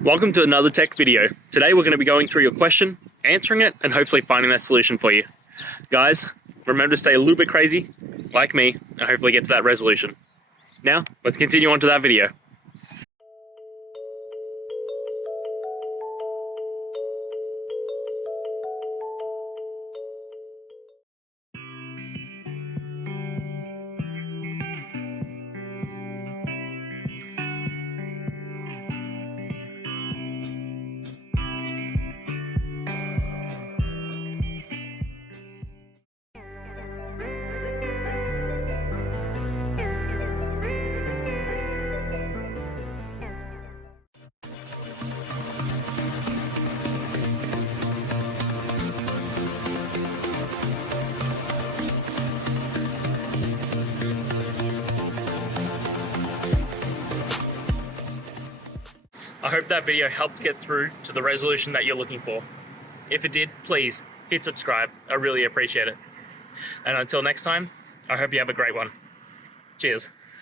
Welcome to another tech video. Today we're going to be going through your question, answering it, and hopefully finding that solution for you. Guys, remember to stay a little bit crazy, like me, and hopefully get to that resolution. Now, let's continue on to that video. I hope that video helped get through to the resolution that you're looking for. If it did, please hit subscribe. I really appreciate it. And until next time, I hope you have a great one. Cheers.